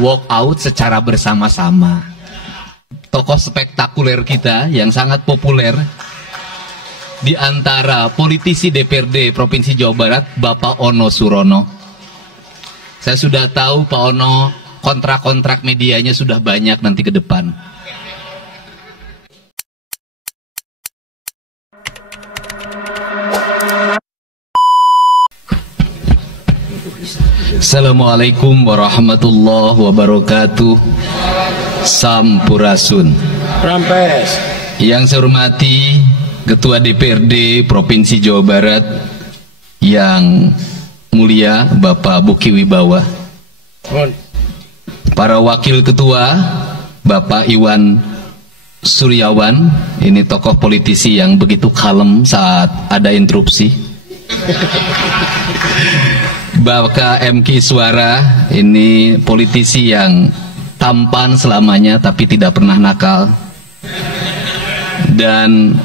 walk out secara bersama-sama. Tokoh spektakuler kita yang sangat populer di antara politisi DPRD Provinsi Jawa Barat, Bapak Ono Surono. Saya sudah tahu Pak Ono kontrak-kontrak medianya sudah banyak nanti ke depan. Assalamualaikum warahmatullahi wabarakatuh. Sampurasun. Rampes. Yang saya hormati Ketua DPRD Provinsi Jawa Barat yang mulia Bapak Buki Wibawa, para wakil ketua Bapak Iwan Suryawan, ini tokoh politisi yang begitu kalem saat ada interupsi. Bapak MK Suara, ini politisi yang tampan selamanya tapi tidak pernah nakal. Dan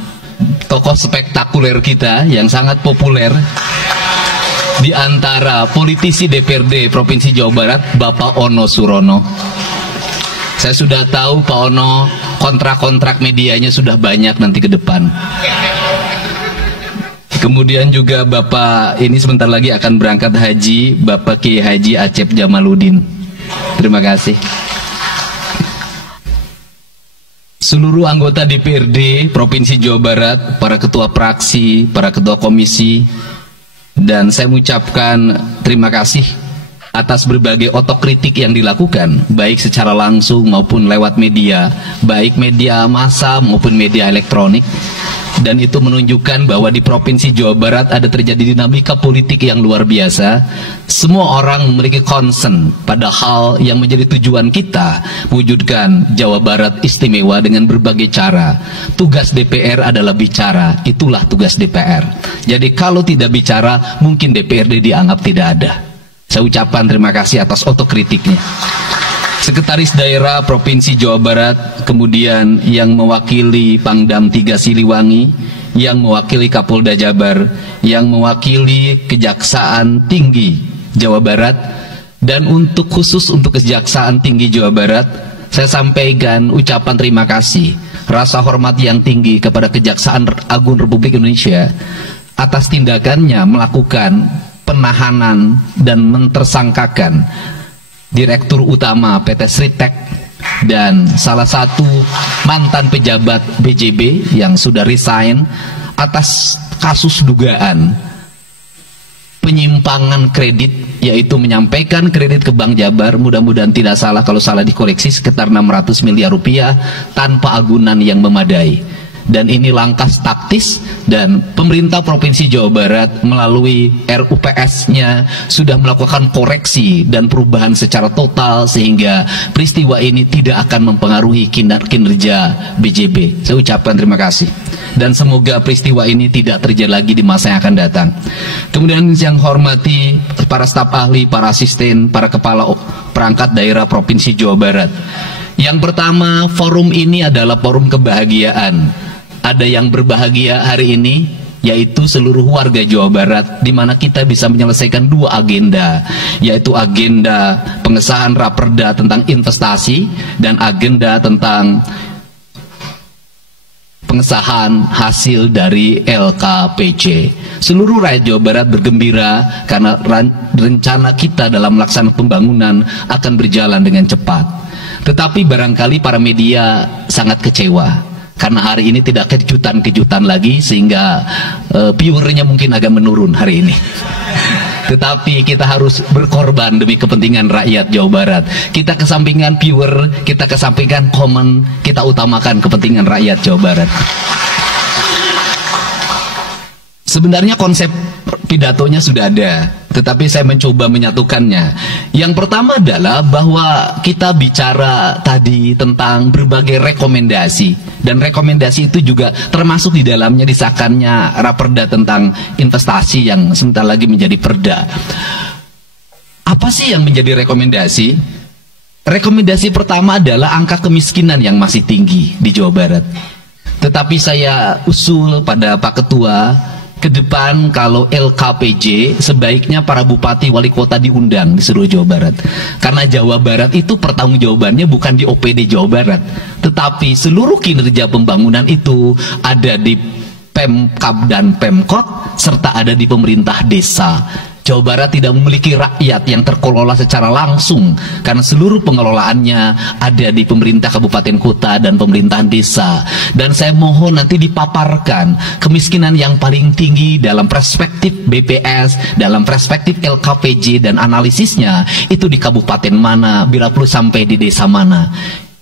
tokoh spektakuler kita yang sangat populer di antara politisi DPRD Provinsi Jawa Barat, Bapak Ono Surono. Saya sudah tahu Pak Ono kontrak-kontrak medianya sudah banyak nanti ke depan. Kemudian juga Bapak ini sebentar lagi akan berangkat haji, Bapak Kiai Haji Acep Jamaluddin. Terima kasih. Seluruh anggota DPRD Provinsi Jawa Barat, para ketua fraksi, para ketua komisi, dan saya mengucapkan terima kasih atas berbagai otokritik yang dilakukan, baik secara langsung maupun lewat media, baik media massa maupun media elektronik. Dan itu menunjukkan bahwa di Provinsi Jawa Barat ada terjadi dinamika politik yang luar biasa. Semua orang memiliki concern pada hal yang menjadi tujuan kita, mewujudkan Jawa Barat istimewa dengan berbagai cara. Tugas DPR adalah bicara, itulah tugas DPR. Jadi kalau tidak bicara, mungkin DPRD dianggap tidak ada. Saya ucapkan terima kasih atas otokritiknya. Sekretaris Daerah Provinsi Jawa Barat, kemudian yang mewakili Pangdam 3 Siliwangi, yang mewakili Kapolda Jabar, yang mewakili Kejaksaan Tinggi Jawa Barat, dan untuk khusus untuk Kejaksaan Tinggi Jawa Barat, saya sampaikan ucapan terima kasih, rasa hormat yang tinggi kepada Kejaksaan Agung Republik Indonesia atas tindakannya melakukan penahanan dan mentersangkakan Direktur Utama PT Sritek dan salah satu mantan pejabat BJB yang sudah resign atas kasus dugaan penyimpangan kredit, yaitu menyampaikan kredit ke Bank Jabar, mudah-mudahan tidak salah, kalau salah dikoreksi, sekitar 600 miliar rupiah tanpa agunan yang memadai. Dan ini langkah taktis, dan pemerintah Provinsi Jawa Barat melalui RUPS-nya sudah melakukan koreksi dan perubahan secara total sehingga peristiwa ini tidak akan mempengaruhi kinerja BJB. Saya ucapkan terima kasih dan semoga peristiwa ini tidak terjadi lagi di masa yang akan datang. Kemudian yang hormati para staf ahli, para asisten, para kepala perangkat daerah Provinsi Jawa Barat. Yang pertama, forum ini adalah forum kebahagiaan. Ada yang berbahagia hari ini, yaitu seluruh warga Jawa Barat, di mana kita bisa menyelesaikan dua agenda, yaitu agenda pengesahan raperda tentang investasi dan agenda tentang pengesahan hasil dari LKPC. Seluruh rakyat Jawa Barat bergembira karena rencana kita dalam melaksanakan pembangunan akan berjalan dengan cepat. Tetapi barangkali para media sangat kecewa karena hari ini tidak kejutan-kejutan lagi, sehingga viewernya mungkin agak menurun hari ini. Tetapi kita harus berkorban demi kepentingan rakyat Jawa Barat. Kita kesampingkan viewer, kita kesampingkan komen, kita utamakan kepentingan rakyat Jawa Barat. Sebenarnya konsep pidatonya sudah ada, tetapi saya mencoba menyatukannya. Yang pertama adalah bahwa kita bicara tadi tentang berbagai rekomendasi, dan rekomendasi itu juga termasuk di dalamnya disahkannya raperda tentang investasi yang sebentar lagi menjadi perda. Apa sih yang menjadi rekomendasi? Rekomendasi pertama adalah angka kemiskinan yang masih tinggi di Jawa Barat. Tetapi saya usul pada Pak Ketua, ke depan kalau LKPJ sebaiknya para bupati wali kota diundang di seluruh Jawa Barat, karena Jawa Barat itu pertanggungjawabannya bukan di OPD Jawa Barat, tetapi seluruh kinerja pembangunan itu ada di Pemkab dan Pemkot serta ada di pemerintah desa. Jawa Barat tidak memiliki rakyat yang terkelola secara langsung karena seluruh pengelolaannya ada di pemerintah kabupaten kota dan pemerintahan desa. Dan saya mohon nanti dipaparkan kemiskinan yang paling tinggi dalam perspektif BPS, dalam perspektif LKPJ dan analisisnya itu di kabupaten mana, bila perlu sampai di desa mana.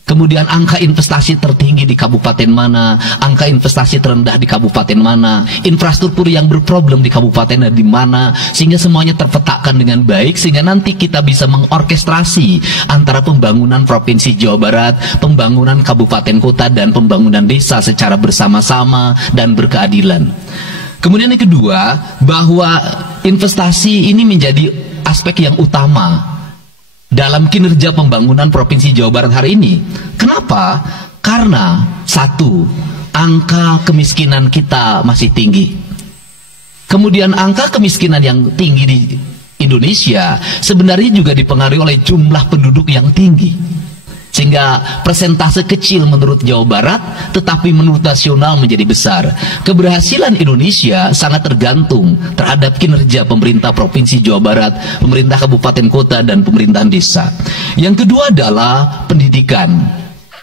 Kemudian angka investasi tertinggi di kabupaten mana, angka investasi terendah di kabupaten mana, infrastruktur yang berproblem di kabupaten di mana, sehingga semuanya terpetakan dengan baik, sehingga nanti kita bisa mengorkestrasi antara pembangunan Provinsi Jawa Barat, pembangunan kabupaten kota, dan pembangunan desa secara bersama-sama dan berkeadilan. Kemudian yang kedua, bahwa investasi ini menjadi aspek yang utama dalam kinerja pembangunan Provinsi Jawa Barat hari ini. Kenapa? Karena satu, angka kemiskinan kita masih tinggi. Kemudian angka kemiskinan yang tinggi di Indonesia sebenarnya juga dipengaruhi oleh jumlah penduduk yang tinggi, sehingga persentase kecil menurut Jawa Barat tetapi menurut nasional menjadi besar. Keberhasilan Indonesia sangat tergantung terhadap kinerja pemerintah Provinsi Jawa Barat, pemerintah kabupaten kota, dan pemerintahan desa. Yang kedua adalah pendidikan,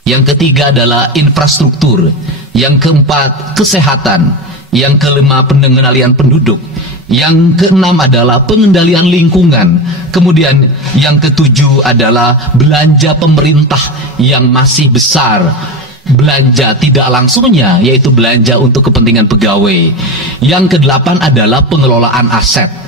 yang ketiga adalah infrastruktur, yang keempat kesehatan, yang kelima pengendalian penduduk, yang keenam adalah pengendalian lingkungan, kemudian yang ketujuh adalah belanja pemerintah yang masih besar, belanja tidak langsungnya yaitu belanja untuk kepentingan pegawai, yang kedelapan adalah pengelolaan aset.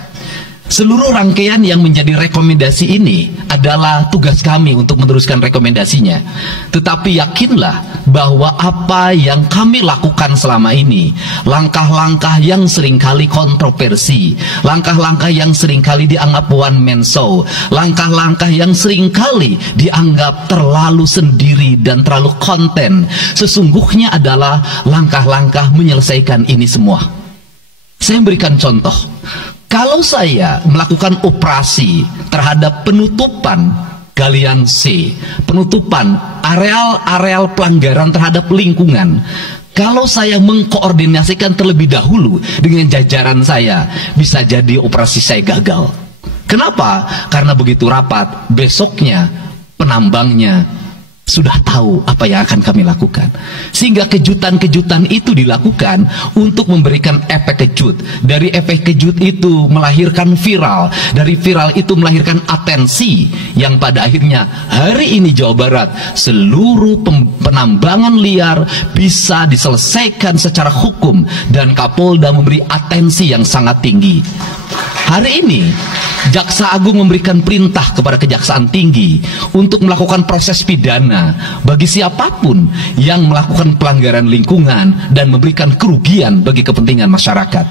Seluruh rangkaian yang menjadi rekomendasi ini adalah tugas kami untuk meneruskan rekomendasinya. Tetapi yakinlah bahwa apa yang kami lakukan selama ini, langkah-langkah yang seringkali kontroversi, langkah-langkah yang seringkali dianggap one man show, langkah-langkah yang seringkali dianggap terlalu sendiri dan terlalu konten, sesungguhnya adalah langkah-langkah menyelesaikan ini semua. Saya memberikan contoh. Kalau saya melakukan operasi terhadap penutupan galian C, penutupan areal-areal pelanggaran terhadap lingkungan, kalau saya mengkoordinasikan terlebih dahulu dengan jajaran saya, bisa jadi operasi saya gagal. Kenapa? Karena begitu rapat, besoknya penambangnya sudah tahu apa yang akan kami lakukan, sehingga kejutan-kejutan itu dilakukan untuk memberikan efek kejut. Dari efek kejut itu melahirkan viral, dari viral itu melahirkan atensi, yang pada akhirnya hari ini Jawa Barat seluruh penambangan liar bisa diselesaikan secara hukum dan Kapolda memberi atensi yang sangat tinggi. Hari ini Jaksa Agung memberikan perintah kepada Kejaksaan Tinggi untuk melakukan proses pidana bagi siapapun yang melakukan pelanggaran lingkungan dan memberikan kerugian bagi kepentingan masyarakat.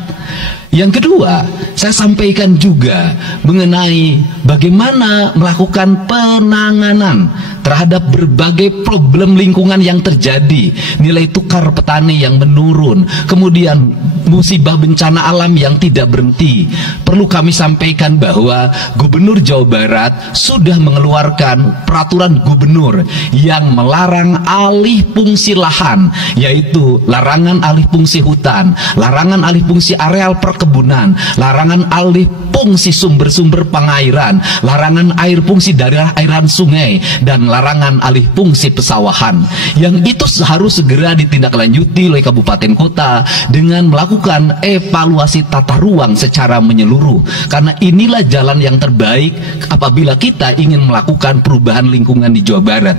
Yang kedua, saya sampaikan juga mengenai bagaimana melakukan penanganan terhadap berbagai problem lingkungan yang terjadi, nilai tukar petani yang menurun, kemudian musibah bencana alam yang tidak berhenti. Perlu kami sampaikan bahwa Gubernur Jawa Barat sudah mengeluarkan peraturan gubernur yang melarang alih fungsi lahan, yaitu larangan alih fungsi hutan, larangan alih fungsi areal perkebunan, larangan alih fungsi sumber-sumber pengairan, larangan air fungsi dari airan sungai, dan larangan alih fungsi pesawahan. Yang itu harus segera ditindaklanjuti oleh kabupaten kota dengan melakukan evaluasi tata ruang secara menyeluruh, karena inilah jalan yang terbaik apabila kita ingin melakukan perubahan lingkungan di Jawa Barat.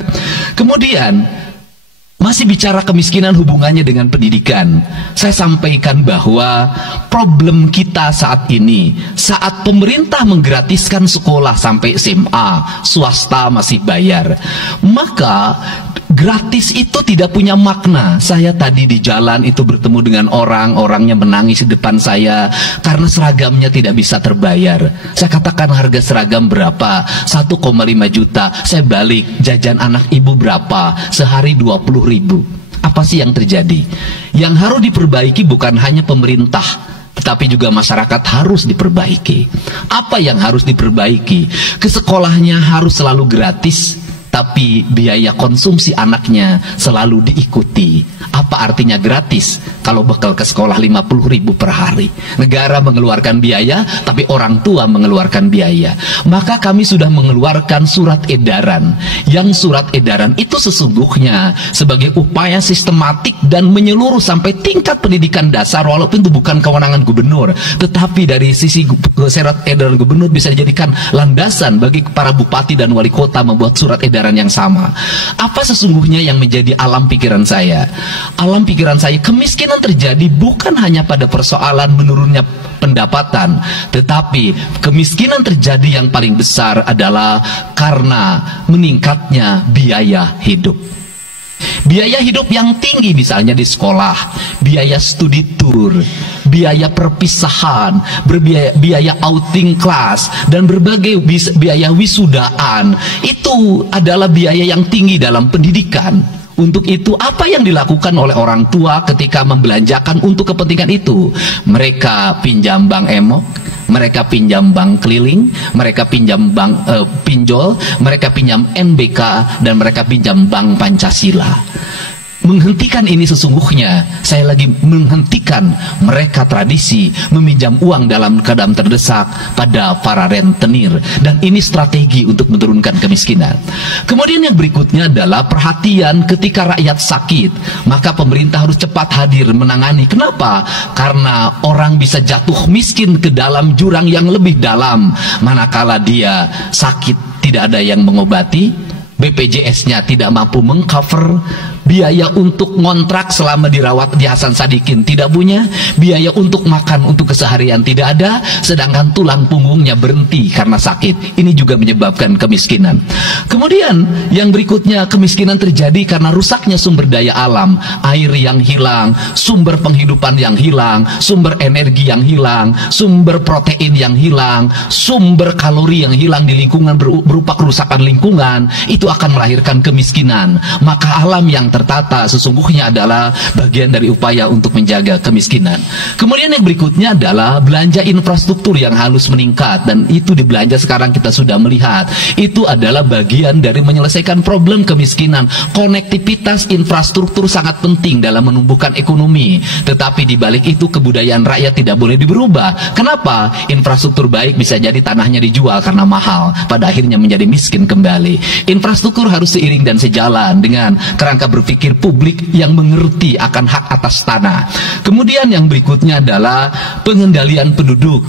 Kemudian masih bicara kemiskinan hubungannya dengan pendidikan, saya sampaikan bahwa problem kita saat ini, saat pemerintah menggratiskan sekolah sampai SMA, swasta masih bayar, maka gratis itu tidak punya makna. Saya tadi di jalan itu bertemu dengan orangnya menangis di depan saya karena seragamnya tidak bisa terbayar. Saya katakan harga seragam berapa? 1,5 juta. Saya balik, jajan anak ibu berapa? Sehari 20.000. Apa sih yang terjadi? Yang harus diperbaiki bukan hanya pemerintah, tetapi juga masyarakat harus diperbaiki. Apa yang harus diperbaiki? Ke sekolahnya harus selalu gratis, tapi biaya konsumsi anaknya selalu diikuti. Apa artinya gratis? Kalau bekal ke sekolah 50.000 per hari, negara mengeluarkan biaya, tapi orang tua mengeluarkan biaya. Maka kami sudah mengeluarkan surat edaran. Yang surat edaran itu sesungguhnya sebagai upaya sistematik dan menyeluruh sampai tingkat pendidikan dasar, walaupun itu bukan kewenangan gubernur, tetapi dari sisi surat edaran gubernur bisa dijadikan landasan bagi para bupati dan wali kota membuat surat edaran yang sama. Apa sesungguhnya yang menjadi alam pikiran saya? Alam pikiran saya, kemiskinan terjadi bukan hanya pada persoalan menurunnya pendapatan, tetapi kemiskinan terjadi yang paling besar adalah karena meningkatnya biaya hidup. Biaya hidup yang tinggi misalnya di sekolah, biaya studi tour, biaya perpisahan, biaya outing kelas, dan berbagai biaya wisudaan. Itu adalah biaya yang tinggi dalam pendidikan. Untuk itu apa yang dilakukan oleh orang tua ketika membelanjakan untuk kepentingan itu? Mereka pinjam bank emok, mereka pinjam bank keliling, mereka pinjam bank pinjol, mereka pinjam NBK, dan mereka pinjam bank Pancasila. Menghentikan ini sesungguhnya saya lagi menghentikan mereka tradisi meminjam uang dalam keadaan terdesak pada para rentenir, dan ini strategi untuk menurunkan kemiskinan. Kemudian yang berikutnya adalah perhatian ketika rakyat sakit, maka pemerintah harus cepat hadir menangani. Kenapa? Karena orang bisa jatuh miskin ke dalam jurang yang lebih dalam manakala dia sakit, tidak ada yang mengobati, BPJS-nya tidak mampu mengcover, biaya untuk ngontrak selama dirawat di Hasan Sadikin tidak punya, biaya untuk makan untuk keseharian tidak ada, sedangkan tulang punggungnya berhenti karena sakit. Ini juga menyebabkan kemiskinan. Kemudian yang berikutnya, kemiskinan terjadi karena rusaknya sumber daya alam, air yang hilang, sumber penghidupan yang hilang, sumber energi yang hilang, sumber protein yang hilang, sumber kalori yang hilang di lingkungan berupa kerusakan lingkungan. Itu akan melahirkan kemiskinan. Maka alam yang tertata sesungguhnya adalah bagian dari upaya untuk menjaga kemiskinan. Kemudian yang berikutnya adalah belanja infrastruktur yang harus meningkat, dan itu dibelanja sekarang kita sudah melihat. Itu adalah bagian dari menyelesaikan problem kemiskinan. Konektivitas infrastruktur sangat penting dalam menumbuhkan ekonomi, tetapi di balik itu kebudayaan rakyat tidak boleh berubah. Kenapa? Infrastruktur baik bisa jadi tanahnya dijual karena mahal, pada akhirnya menjadi miskin kembali. Infrastruktur harus seiring dan sejalan dengan kerangka berpikir publik yang mengerti akan hak atas tanah. Kemudian yang berikutnya adalah pengendalian penduduk.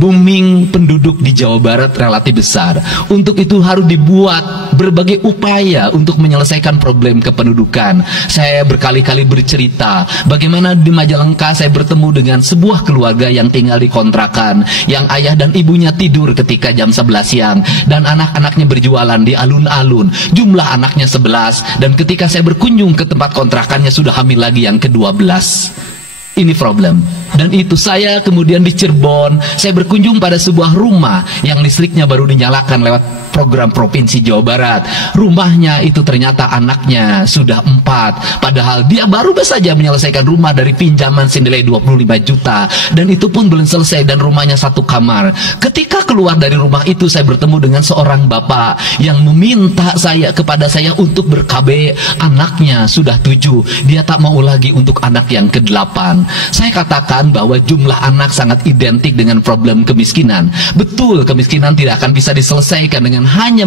Booming penduduk di Jawa Barat relatif besar. Untuk itu harus dibuat berbagai upaya untuk menyelesaikan problem kependudukan. Saya berkali-kali bercerita bagaimana di Majalengka saya bertemu dengan sebuah keluarga yang tinggal di kontrakan, yang ayah dan ibunya tidur ketika jam 11 siang, dan anak-anaknya berjualan di alun-alun. Jumlah anaknya 11, dan ketika saya berkunjung ke tempat kontrakannya sudah hamil lagi yang ke-12. Ini problem. Dan itu saya kemudian di Cirebon, saya berkunjung pada sebuah rumah yang listriknya baru dinyalakan lewat program Provinsi Jawa Barat. Rumahnya itu ternyata anaknya sudah 4, padahal dia baru saja menyelesaikan rumah dari pinjaman senilai 25 juta, dan itu pun belum selesai, dan rumahnya 1 kamar. Ketika keluar dari rumah itu, saya bertemu dengan seorang bapak yang meminta kepada saya untuk ber-KB. Anaknya sudah 7, dia tak mau lagi untuk anak yang ke-8. Saya katakan bahwa jumlah anak sangat identik dengan problem kemiskinan. Betul, kemiskinan tidak akan bisa diselesaikan dengan hanya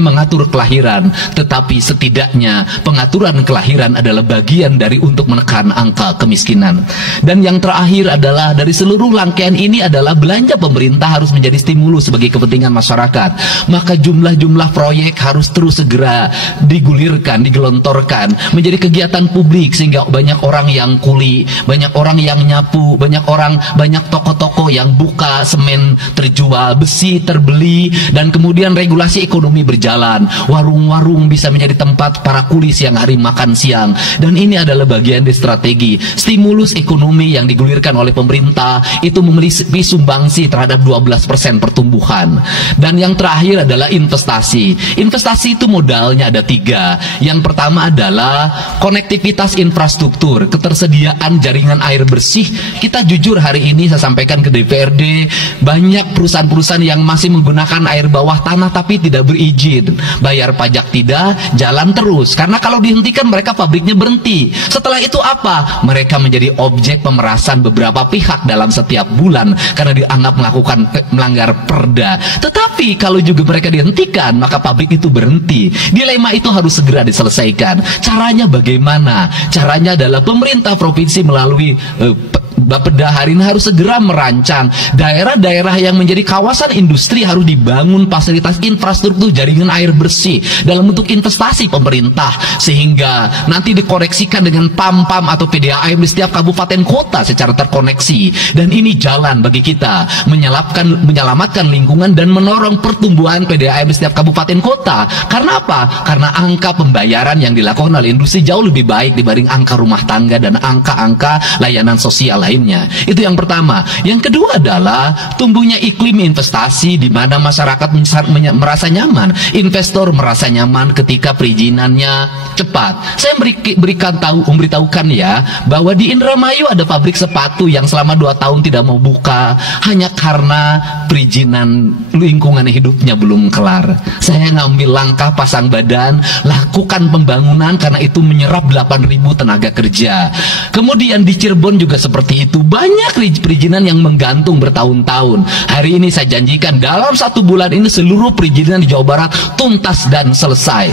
mengatur kelahiran, tetapi setidaknya pengaturan kelahiran adalah bagian dari untuk menekan angka kemiskinan. Dan yang terakhir adalah dari seluruh rangkaian ini adalah belanja pemerintah harus menjadi stimulus sebagai kepentingan masyarakat. Maka jumlah-jumlah proyek harus terus segera digulirkan, digelontorkan menjadi kegiatan publik, sehingga banyak orang yang kuli, banyak orang yang nyapu, banyak toko-toko yang buka, semen terjual, besi terbeli, dan kemudian regulasi ekonomi berjalan, warung-warung bisa menjadi tempat para kuli siang hari makan siang, dan ini adalah bagian dari strategi stimulus ekonomi yang digulirkan oleh pemerintah. Itu memiliki sumbangsi terhadap 12% pertumbuhan. Dan yang terakhir adalah investasi. Investasi itu modalnya ada 3. Yang pertama adalah konektivitas infrastruktur, ketersediaan jaringan air bersih. Kita jujur hari ini saya sampaikan ke DPRD, banyak perusahaan-perusahaan yang masih menggunakan air bawah tanah tapi tidak berizin, bayar pajak tidak, jalan terus, karena kalau dihentikan mereka pabriknya berhenti. Setelah itu apa? Mereka menjadi objek pemerasan beberapa pihak dalam setiap bulan karena dianggap melanggar perda. Tetapi kalau juga mereka dihentikan, maka pabrik itu berhenti. Dilema itu harus segera diselesaikan. Caranya bagaimana? Caranya adalah pemerintah provinsi melalui Bapeda hari ini harus segera merancang daerah-daerah yang menjadi kawasan industri, harus dibangun fasilitas infrastruktur jaringan air bersih dalam bentuk investasi pemerintah, sehingga nanti dikoneksikan dengan PAM-PAM atau PDAM di setiap kabupaten kota secara terkoneksi. Dan ini jalan bagi kita menyelamatkan lingkungan dan mendorong pertumbuhan PDAM di setiap kabupaten kota. Karena apa? Karena angka pembayaran yang dilakukan oleh industri jauh lebih baik dibanding angka rumah tangga dan angka-angka layanan sosial lainnya. Itu yang pertama. Yang kedua adalah tumbuhnya iklim investasi di mana masyarakat merasa nyaman, investor merasa nyaman ketika perizinannya cepat. Saya memberitahukan ya bahwa di Indramayu ada pabrik sepatu yang selama 2 tahun tidak mau buka hanya karena perizinan lingkungan hidupnya belum kelar. Saya ngambil langkah pasang badan, lakukan pembangunan karena itu menyerap 8.000 tenaga kerja. Kemudian di Cirebon juga seperti itu, banyak perizinan yang menggantung bertahun-tahun. Hari ini saya janjikan dalam 1 bulan ini seluruh perizinan di Jawa Barat tuntas dan selesai.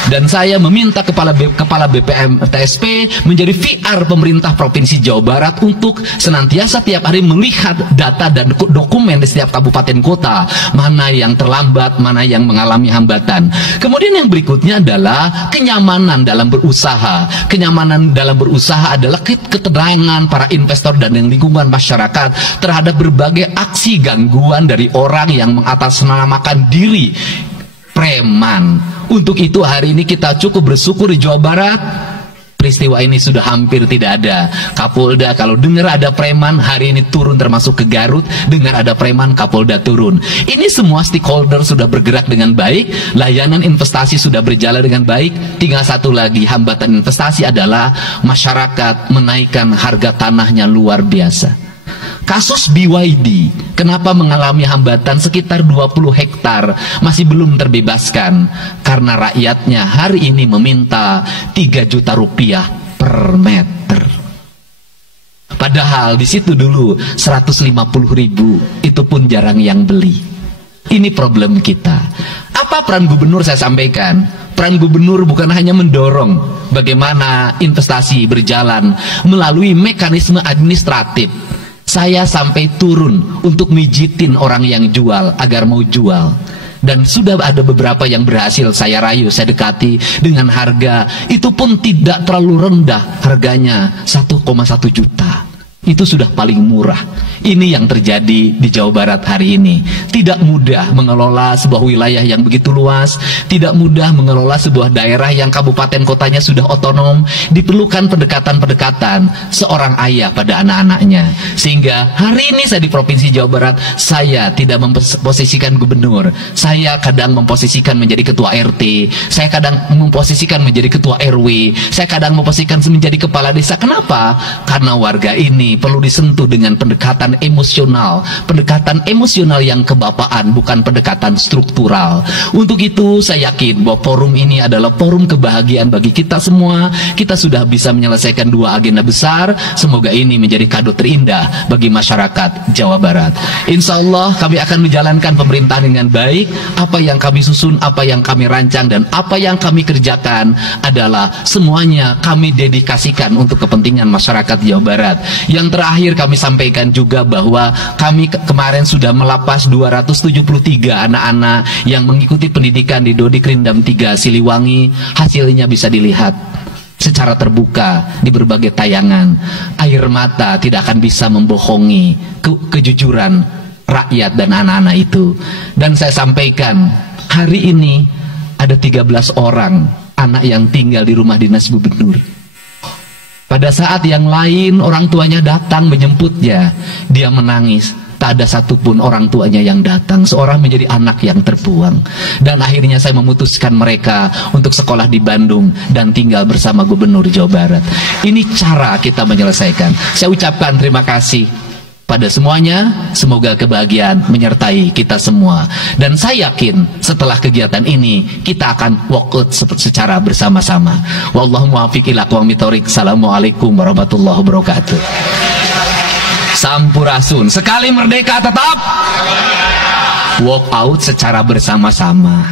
Dan saya meminta kepala BPM TSP menjadi VR pemerintah Provinsi Jawa Barat untuk senantiasa tiap hari melihat data dan dokumen di setiap kabupaten kota, mana yang terlambat, mana yang mengalami hambatan. Kemudian yang berikutnya adalah kenyamanan dalam berusaha. Kenyamanan dalam berusaha adalah keterangan para investor dan lingkungan masyarakat terhadap berbagai aksi gangguan dari orang yang mengatasnamakan diri preman. Untuk itu hari ini kita cukup bersyukur di Jawa Barat, peristiwa ini sudah hampir tidak ada. Kapolda kalau dengar ada preman hari ini turun, termasuk ke Garut, dengar ada preman Kapolda turun. Ini semua stakeholder sudah bergerak dengan baik, layanan investasi sudah berjalan dengan baik. Tinggal satu lagi hambatan investasi adalah masyarakat menaikkan harga tanahnya luar biasa. Kasus BYD, kenapa mengalami hambatan sekitar 20 hektar masih belum terbebaskan? Karena rakyatnya hari ini meminta 3 juta rupiah per meter. Padahal di situ dulu 150.000, itu pun jarang yang beli. Ini problem kita. Apa peran gubernur? Saya sampaikan, peran gubernur bukan hanya mendorong bagaimana investasi berjalan melalui mekanisme administratif. Saya sampai turun untuk mijitin orang yang jual agar mau jual. Dan sudah ada beberapa yang berhasil saya rayu, saya dekati dengan harga itu pun tidak terlalu rendah, harganya 1,1 juta. Itu sudah paling murah. Ini yang terjadi di Jawa Barat hari ini. Tidak mudah mengelola sebuah wilayah yang begitu luas, tidak mudah mengelola sebuah daerah yang kabupaten kotanya sudah otonom. Diperlukan pendekatan-pendekatan seorang ayah pada anak-anaknya. Sehingga hari ini saya di Provinsi Jawa Barat, saya tidak memposisikan gubernur. Saya kadang memposisikan menjadi ketua RT, saya kadang memposisikan menjadi ketua RW, saya kadang memposisikan menjadi kepala desa. Kenapa? Karena warga ini perlu disentuh dengan pendekatan emosional yang kebapaan, bukan pendekatan struktural. Untuk itu saya yakin bahwa forum ini adalah forum kebahagiaan bagi kita semua. Kita sudah bisa menyelesaikan 2 agenda besar. Semoga ini menjadi kado terindah bagi masyarakat Jawa Barat. Insya Allah kami akan menjalankan pemerintahan dengan baik. Apa yang kami susun, apa yang kami rancang, dan apa yang kami kerjakan adalah semuanya kami dedikasikan untuk kepentingan masyarakat Jawa Barat. Yang terakhir kami sampaikan juga bahwa kami kemarin sudah melapas 273 anak-anak yang mengikuti pendidikan di Dodi Krindam 3 Siliwangi. Hasilnya bisa dilihat secara terbuka di berbagai tayangan. Air mata tidak akan bisa membohongi kejujuran rakyat dan anak-anak itu. Dan saya sampaikan, hari ini ada 13 orang anak yang tinggal di rumah dinas gubernur. Pada saat yang lain orang tuanya datang menjemputnya, dia menangis. Tak ada satupun orang tuanya yang datang, seorang menjadi anak yang terbuang. Dan akhirnya saya memutuskan mereka untuk sekolah di Bandung dan tinggal bersama Gubernur Jawa Barat. Ini cara kita menyelesaikan. Saya ucapkan terima kasih pada semuanya, semoga kebahagiaan menyertai kita semua. Dan saya yakin setelah kegiatan ini kita akan walk out secara bersama-sama. Wallahu muwaffiq ila aqwamit thoriq. Assalamualaikum warahmatullahi wabarakatuh. Sampurasun. Sekali merdeka tetap walk out secara bersama-sama.